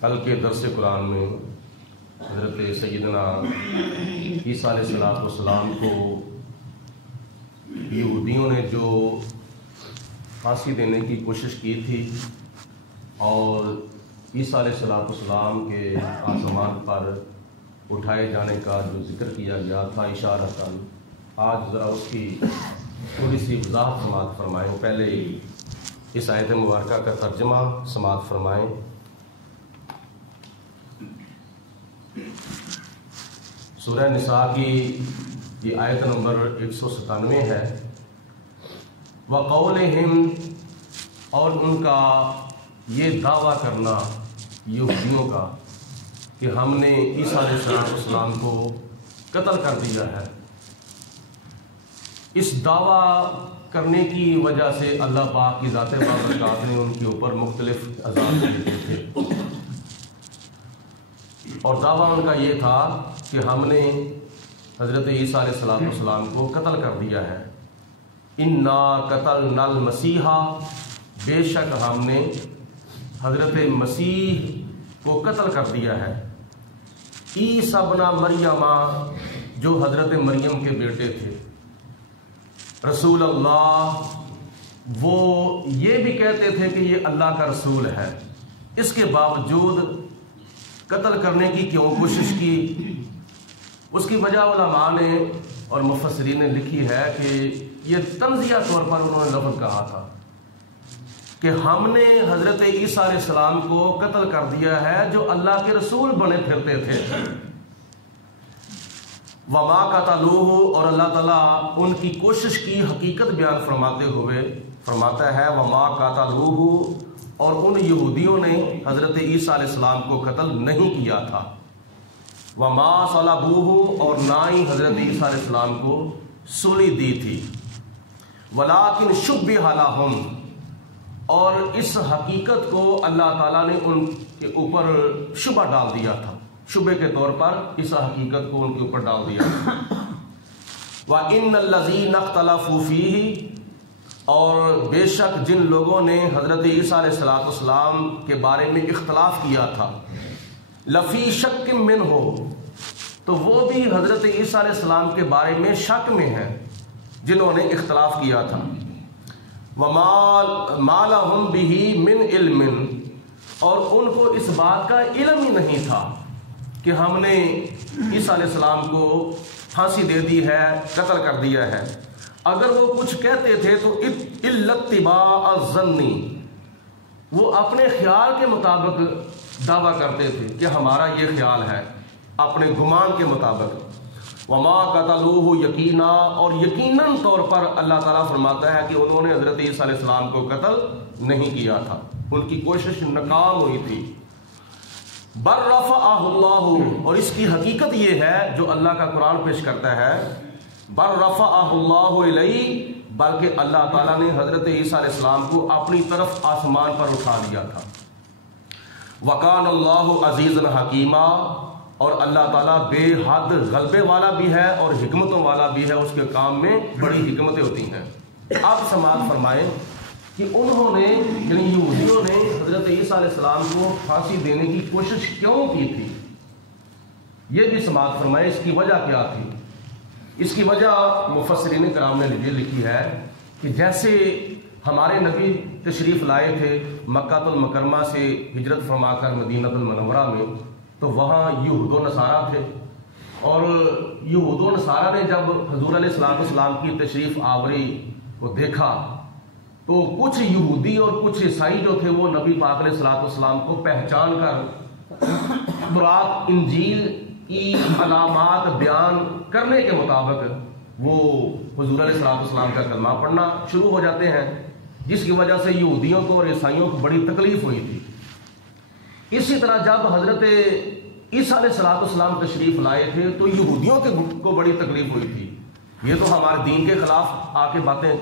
کل کے درس قرآن میں حضرت سیدنا عیسیٰ علیہ السلام کو یہودیوں نے جو پھانسی دینے کی کوشش کی تھی اور عیسیٰ علیہ السلام کے آسمان پر اٹھائے جانے کا جو ذکر کیا گیا تھا اشارتاً، آج ذرا اس کی تھوڑی سی وضاحت سماعت فرمائیں۔ پہلے اس آیت مبارکہ کا ترجمہ سماعت فرمائیں۔ سورہ نساء کی یہ آیت نمبر 197 ہے۔ وَقَوْلِهِمْ، اور ان کا یہ دعویٰ کرنا یہودیوں کا کہ ہم نے عیسیٰ علیہ السلام کو قتل کر دیا ہے۔ اس دعویٰ کرنے کی وجہ سے اللہ پاک کی ذات بابرکات نے ان کے اوپر مختلف عذاب دیے تھے، اور دعویٰ ان کا یہ تھا کہ ہم نے حضرت عیسیٰ علیہ السلام کو قتل کر دیا ہے۔ انا قتلنا المسیح، بے شک ہم نے حضرت مسیح کو قتل کر دیا ہے۔ عیسیٰ ابن مریم، جو حضرت مریم کے بیٹے تھے، رسول اللہ، وہ یہ بھی کہتے تھے کہ یہ اللہ کا رسول ہے، اس کے باوجود قتل کرنے کی کیوں کوشش کی؟ اس کی وجہ علماء نے اور مفسرین نے لکھی ہے کہ یہ تنزیہ طور پر انہوں نے لفظ کہا تھا کہ ہم نے حضرت عیسیٰ علیہ السلام کو قتل کر دیا ہے جو اللہ کے رسول بنے پھرتے تھے۔ وما قتلوہ، اور اللہ تعالیٰ ان کی کوشش کی حقیقت بیان فرماتے ہوئے فرماتا ہے وما قتلوہ، اور ان یہودیوں نے حضرت عیسیٰ علیہ السلام کو قتل نہیں کیا تھا۔ وما صلبوہ، اور نہ ہی حضرت عیسیٰ علیہ السلام کو سولی دی تھی۔ ولیکن شبہ لہم، اور اس حقیقت کو اللہ تعالیٰ نے ان کے اوپر شبہ ڈال دیا تھا، شبہ کے طور پر اس حقیقت کو ان کے اوپر ڈال دیا تھا۔ وَإِنَّ الَّذِينَ اخْتَلَفُوا فِيهِ، اور بے شک جن لوگوں نے حضرت عیسیٰ علیہ السلام کے بارے میں اختلاف کیا تھا، لفی شک منہ، تو وہ بھی حضرت عیسیٰ علیہ السلام کے بارے میں شک میں ہیں جنہوں نے اختلاف کیا تھا۔ وَمَا لَهُمْ بِهِ مِنْ عِلْمٍ، اور ان کو اس بات کا علم ہی نہیں تھا کہ ہم نے عیسیٰ علیہ السلام کو پھانسی دے دی ہے، قتل کر دیا ہے۔ اگر وہ کچھ کہتے تھے تو اِلَّا اتِّبَاعَ الظَّنِّ، وہ اپنے خیال کے مطابق دعویٰ کرتے تھے کہ ہمارا یہ خیال ہے، اپنے گمان کے مطابق۔ وما قتلوہ یقینا، اور یقیناً طور پر اللہ تعالیٰ فرماتا ہے کہ انہوں نے حضرت عیسیٰ علیہ السلام کو قتل نہیں کیا تھا، ان کی کوشش ناکام ہوئی تھی۔ بل رفعہ اللہ، اور اس کی حقیقت یہ ہے جو اللہ کا قرآن پیش کرتا ہے، بل رفعہ اللہ الیہ، بلکہ اللہ تعالیٰ نے حضرت عیسیٰ علیہ السلام کو اپنی طرف آسمان پر اٹھا لیا تھا۔ وکان اللہ عزیزا حکیما، اور اللہ تعالیٰ بے حد غلبے والا بھی ہے اور حکمتوں والا بھی ہے، اس کے کام میں بڑی حکمتیں ہوتی ہیں۔ آپ سماعت فرمائیں کہ انہوں نے یعنی یہودیوں نے حضرت عیسیٰ علیہ السلام کو پھانسی دینے کی کوشش کیوں کی تھی، یہ بھی سماعت فرمائیں، اس کی وجہ کیا تھی۔ اس کی وجہ مفسرین کرام نے یہ لکھی ہے کہ جیسے ہمارے نبی تشریف لائے تھے مکہ المکرمہ سے ہجرت فرما کر مدینہ المنورہ میں، تو وہاں یہود و نصارہ تھے، اور یہود و نصارہ نے جب حضور علیہ السلام کی تشریف آوری کو دیکھا تو کچھ یہودی اور کچھ عیسائی جو تھے وہ نبی پاک علیہ السلام کو پہچان کر تورات انجیل کی علامات بیان کرنے کے مطابق وہ حضور علیہ السلام کا کلمہ پڑھنا شروع ہو جاتے ہیں، جس کی وجہ سے یہودیوں کو اور عیسائیوں کو بڑی تکلیف ہوئی تھی۔ اسی طرح جب حضرت عیسیٰ علیہ السلام تشریف لائے تھے تو یہودیوں کو بڑی تکلیف ہوئی تھی، یہ تو ہمارے دین کے خلاف آ کے باتیں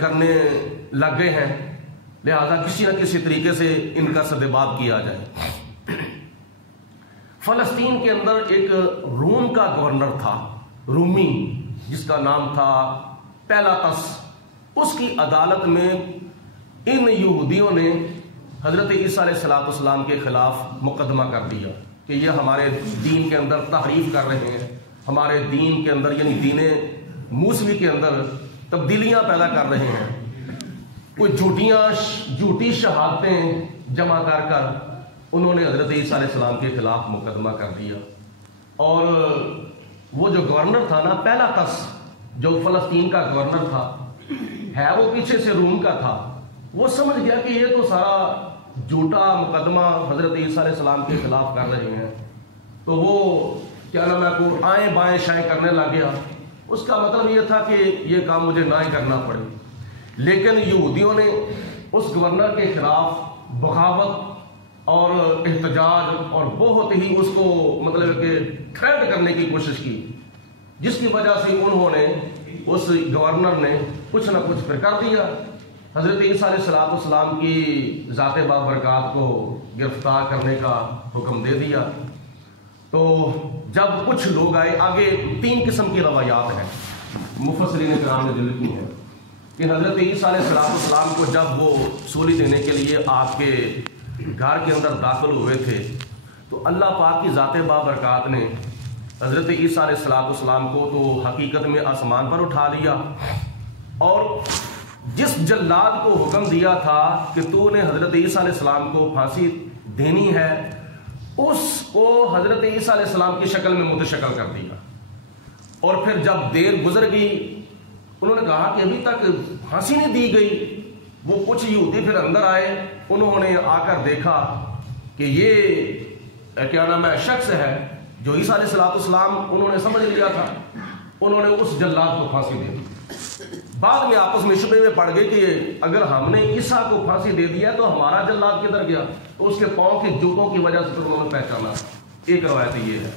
کرنے لگ گئے ہیں، لہذا کسی نہ کسی طریقے سے ان کا سدباب کیا جائے۔ فلسطین کے اندر ایک روم کا گورنر تھا، رومی، جس کا نام تھا پیلاطس۔ اس کی عدالت میں ان یہودیوں نے حضرت عیسیٰ علیہ السلام کے خلاف مقدمہ کر دیا کہ یہ ہمارے دین کے اندر تحریف کر رہے ہیں، ہمارے دین کے اندر یعنی دین موسوی کے اندر تبدیلیاں پیدا کر رہے ہیں، کوئی جھوٹی شہادتیں جمع کر انہوں نے حضرت عیسیٰ علیہ السلام کے خلاف مقدمہ کر دیا۔ اور وہ جو گورنر تھا نا پیلاطس، جو فلسطین کا گورنر تھا، ہے وہ پیچھے سے روم کا تھا، وہ سمجھ گیا کہ یہ تو سارا جھوٹا مقدمہ حضرت عیسیٰ علیہ السلام کے خلاف کر رہے ہیں، تو وہ کیا نام ہے کو آئیں بائیں شائیں کرنے لگ گیا۔ اس کا مطلب یہ تھا کہ یہ کام مجھے نہ ہی کرنا پڑے، لیکن یہودیوں نے اس گورنر کے خلاف بغاوت اور احتجاج اور بہت ہی اس کو مطلب کہ تھریٹ کرنے کی کوشش کی، جس کی وجہ سے انہوں نے اس گورنر نے کچھ نہ کچھ پھر کر دیا، حضرت عیسیٰ علیہ السلام کی ذات بابرکات کو گرفتار کرنے کا حکم دے دیا۔ تو جب کچھ لوگ آئے، آگے 3 قسم کی روایات ہیں مفسرین کرام نے لکھی ہیں کہ حضرت عیسیٰ علیہ السلام کو جب وہ سولی دینے کے لیے آپ کے گھر کے اندر داخل ہوئے تھے تو اللہ پاک کی ذات بابرکات نے حضرت عیسیٰ علیہ السلام کو تو حقیقت میں آسمان پر اٹھا لیا، اور جس جلاد کو حکم دیا تھا کہ تو نے حضرت عیسیٰ علیہ السلام کو پھانسی دینی ہے، اس کو حضرت عیسیٰ علیہ السلام کی شکل میں متشکل کر دیا۔ اور پھر جب دیر گزر گئی، انہوں نے کہا کہ ابھی تک پھانسی نہیں دی گئی۔ وہ کچھ یہودی پھر اندر آئے، انہوں نے آ کر دیکھا کہ یہ کیا نام ہے شخص ہے جو عیسیٰ علیہ السلام، انہوں نے سمجھ لیا تھا، انہوں نے اس جلاد کو پھانسی دے دی۔ بعد میں آپس میں شبے میں پڑ گئے کہ اگر ہم نے عیسیٰ کو پھانسی دے دیا تو ہمارا جلاد کدھر گیا؟ تو اس کے پاؤں کے جوتوں کی وجہ سے انہوں نے پہچانا۔ ایک روایت یہ ہے۔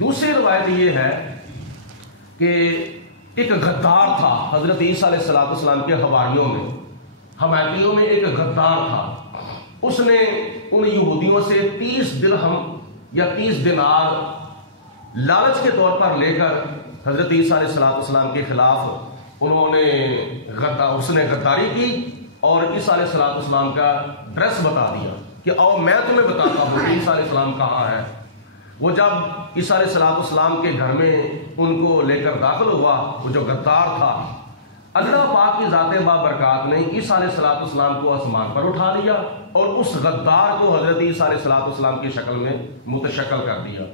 دوسری روایت یہ ہے کہ ایک غدار تھا حضرت عیسیٰ علیہ السلام کے حواریوں میں، حمایتیوں میں ایک غدار تھا، اس نے ان یہودیوں سے 30 درہم یا 30 دینار لالچ کے طور پر لے کر حضرت عیسیٰ علیہ السلام کے خلاف انہوں نے اس نے غداری کی اور عیسیٰ علیہ السلام کا ڈریس بتا دیا کہ آؤ میں تمہیں بتاتا ہوں کہ عیسیٰ علیہ السلام کہاں ہے۔ وہ جب عیسیٰ علیہ السلام کے گھر میں ان کو لے کر داخل ہوا، وہ جو غدار تھا، اللہ پاک کی ذات بابرکات نے عیسیٰ علیہ السلام کو آسمان پر اٹھا لیا اور اس غدار کو حضرت عیسیٰ علیہ السلام کی شکل میں متشکل کر دیا۔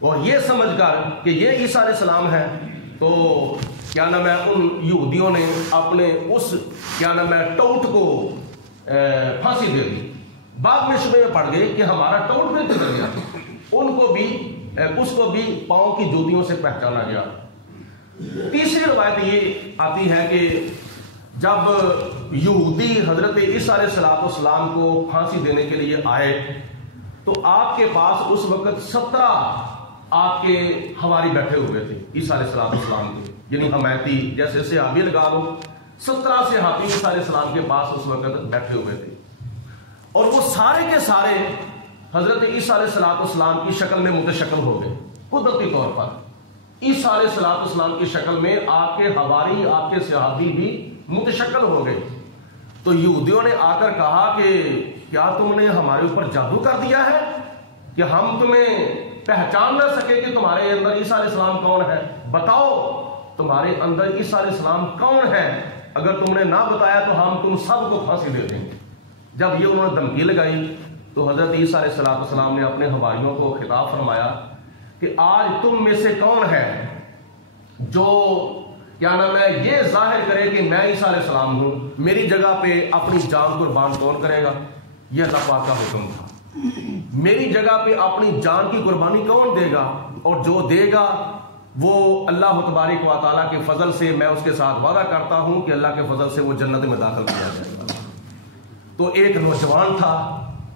اور یہ سمجھ کر کہ یہ عیسیٰ علیہ السلام ہے، تو کیا نام ہے ان یہودیوں نے اپنے اس کیا نام ہے ٹوٹ کو پھانسی دے دی۔ بعد میں شبے میں پڑ گئے کہ ہمارا ٹوٹ میں گزر گیا، اس کو بھی پاؤں کی جوتیوں سے پہچانا گیا۔ تیسری روایت یہ آتی ہے کہ جب یہودی حضرت عیسیٰ علیہ السلام کو پھانسی دینے کے لیے آئے تو آپ کے پاس اس وقت 17 آپ کے حواری بیٹھے ہوئے تھے عیسیٰ علیہ السلام کے، یعنی حمایتی جیسے صحابی لگا لو، 17 صحابی عیسیٰ علیہ السلام کے پاس اس وقت بیٹھے ہوئے تھے، اور وہ سارے کے سارے حضرت عیسیٰ علیہ السلام کی شکل میں متشکل ہو گئے قدرتی طور پر۔ عیسیٰ علیہ السلام کی شکل میں آپ کے حواری، آپ کے صحابی بھی متشکل ہو گئے۔ تو یہودیوں نے آ کر کہا کہ کیا تم نے ہمارے اوپر جادو کر دیا ہے کہ ہم تمہیں پہچان نہ سکے کہ تمہارے اندر عیسیٰ علیہ السلام کون ہے؟ بتاؤ تمہارے اندر عیسیٰ علیہ السلام کون ہے، اگر تم نے نہ بتایا تو ہم تم سب کو پھانسی دے دیں گے۔ جب یہ انہوں نے دھمکی لگائی تو حضرت عیسیٰ علیہ السلام نے اپنے حواریوں کو خطاب فرمایا کہ آج تم میں سے کون ہے جو کیا نام ہے یہ ظاہر کرے کہ میں عیسیٰ علیہ السلام ہوں، میری جگہ پہ اپنی جان قربان کون کرے گا؟ یہ اللہ پاک کا حکم تھا، میری جگہ پہ اپنی جان کی قربانی کون دے گا؟ اور جو دے گا وہ اللہ تبارک و تعالیٰ کے فضل سے میں اس کے ساتھ وعدہ کرتا ہوں کہ اللہ کے فضل سے وہ جنت میں داخل کیا جائے گا۔ تو ایک نوجوان تھا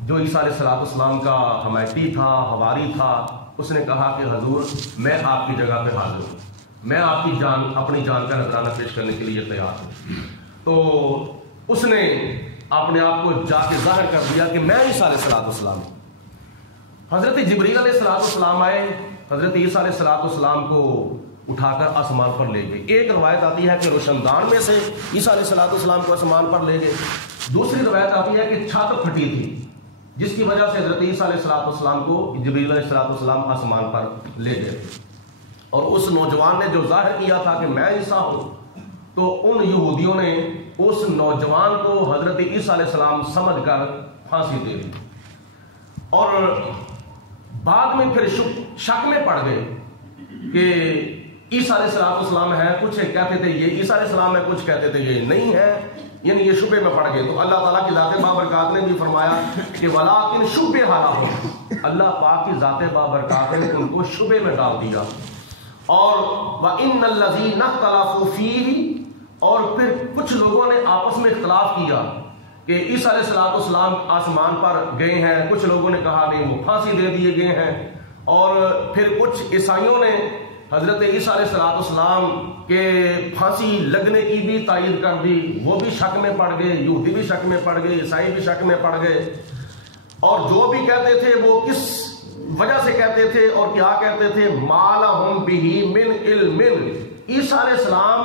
جو عیسیٰ علیہ السلام کا حمایتی تھا، حواری تھا، اس نے کہا کہ حضور میں آپ کی جگہ پہ حاضر ہوں، میں آپ کی جان اپنی جان کا نذرانہ پیش کرنے کے لیے تیار ہوں۔ تو اس نے اپنے آپ کو جا کے ظاہر کر دیا کہ میں عیسیٰ علیہ السلام ہوں۔ حضرت جبریل علیہ السلام آئے، حضرت عیسیٰ علیہ السلام کو اٹھا کر آسمان پر لے گئے۔ ایک روایت آتی ہے کہ روشن دان میں سے عیسیٰ علیہ السلام کو آسمان پر لے گئے، دوسری روایت آتی ہے کہ چھت پھٹی تھی جس کی وجہ سے حضرت عیسیٰ علیہ السلام کو جبریل علیہ السلام آسمان پر لے گئے تھے، اور اس نوجوان نے جو ظاہر کیا تھا کہ میں عیسیٰ ہوں، تو ان یہودیوں نے اس نوجوان کو حضرت عیسیٰ علیہ السلام سمجھ کر پھانسی دے دی، اور بعد میں پھر شک میں پڑ گئے کہ عیسیٰ علیہ السلام ہے، کچھ کہتے تھے یہ عیسیٰ علیہ السلام ہے، کچھ کہتے تھے یہ نہیں ہے، یعنی یہ شبے میں پڑ گئے۔ تو اللہ تعالیٰ کی ذات بابرکات نے بھی فرمایا کہ وَلَٰكِنْ شُبِّهَ لَهُمْ، اللہ پاک کی ذات بابرکات نے ان کو شبے میں ڈال دیا۔ اور وَإِنَّ الَّذِينَ اخْتَلَفُوا فِيهِ، اور پھر کچھ لوگوں نے آپس میں اختلاف کیا کہ عیسیٰ علیہ السلام آسمان پر گئے ہیں، کچھ لوگوں نے کہا نہیں وہ پھانسی دے دیے گئے ہیں، اور پھر کچھ عیسائیوں نے حضرت عیسیٰ علیہ السلام کے پھانسی لگنے کی بھی تائید کر دی، وہ بھی شک میں پڑ گئے، یہودی بھی شک میں پڑ گئے، عیسائی بھی شک میں پڑ گئے، اور جو بھی کہتے تھے وہ کس وجہ سے کہتے تھے اور کیا کہتے تھے؟ مَا لَهُم بِهِ مِنْ عِلْمٍ، عیسیٰ علیہ السلام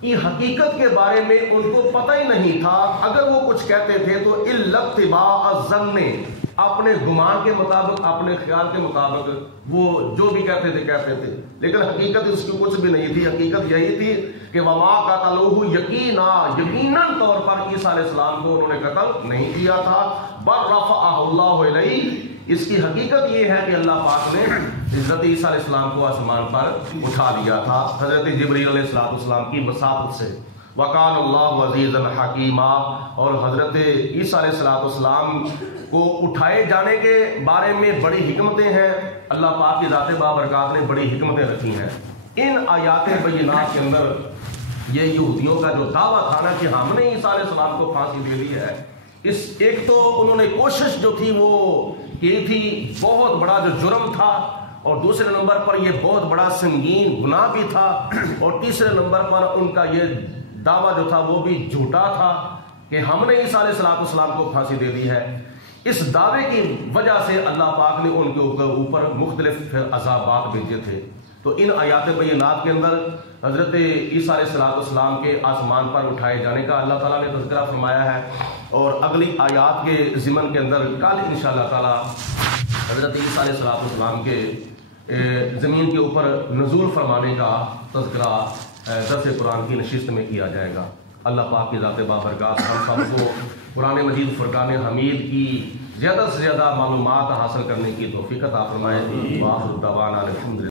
کی حقیقت کے بارے میں ان کو پتہ ہی نہیں تھا، اگر وہ کچھ کہتے تھے تو إِلَّا اتِّبَاعَ الظَّنِّ، اپنے گمان کے مطابق، اپنے خیال کے مطابق وہ جو بھی کہتے تھے، لیکن حقیقت اس کی کچھ بھی نہیں تھی۔ حقیقت یہی تھی کہ وَمَا قَتَلُوهُ یقیناً طور پر عیسیٰ علیہ السلام کو انہوں نے قتل نہیں کیا تھا، بَلْ رَفَعَهُ اللَّهُ إِلَيْهِ، اس کی حقیقت یہ ہے کہ اللہ پاک نے حضرت عیسیٰ علیہ السلام کو آسمان پر اٹھا لیا تھا حضرت جبریل علیہ السلام کی وساطت سے۔ وَقَالَ اللَّهُ عَزِيزًا حَكِيمًا، اور حضرت عیسیٰ علیہ السلام کو اٹھائے جانے کے بارے میں بڑی حکمتیں ہیں، اللہ پاک کی ذات بابرکات نے بڑی حکمتیں رکھی ہیں۔ ان آیات بینات کے اندر یہ یہودیوں کا جو دعویٰ تھا نا کہ ہم نے عیسیٰ علیہ السلام کو پھانسی دے دی ہے، اس ایک تو انہوں نے کوشش جو تھی وہ کی تھی، بہت بڑا جو جرم تھا، اور دوسرے نمبر پر یہ بہت بڑا سنگین گناہ بھی تھا، اور تیسرے نمبر پر ان کا یہ دعویٰ جو تھا وہ بھی جھوٹا تھا کہ ہم نے عیسیٰ علیہ السلام کو پھانسی دے دی ہے۔ اس دعوے کی وجہ سے اللہ پاک نے ان کے اوپر مختلف عذابات بھیجے تھے۔ تو ان آیات بینات کے اندر حضرت عیسیٰ علیہ السلام کے آسمان پر اٹھائے جانے کا اللہ تعالیٰ نے تذکرہ فرمایا ہے، اور اگلی آیات کے ضمن کے اندر کل انشاءاللہ تعالیٰ حضرت عیسیٰ علیہ السلام کے زمین کے اوپر نزول فرمانے کا تذکرہ درس قرآن کی نشست میں کیا جائے گا۔ اللہ پاک کی ذات بابرکات ہم سب کو قرآن مجید فرقان حمید کی زیادہ سے زیادہ معلومات حاصل کرنے کی توفیق عطا فرمائے۔ وآخر دعوانا الحمدللہ۔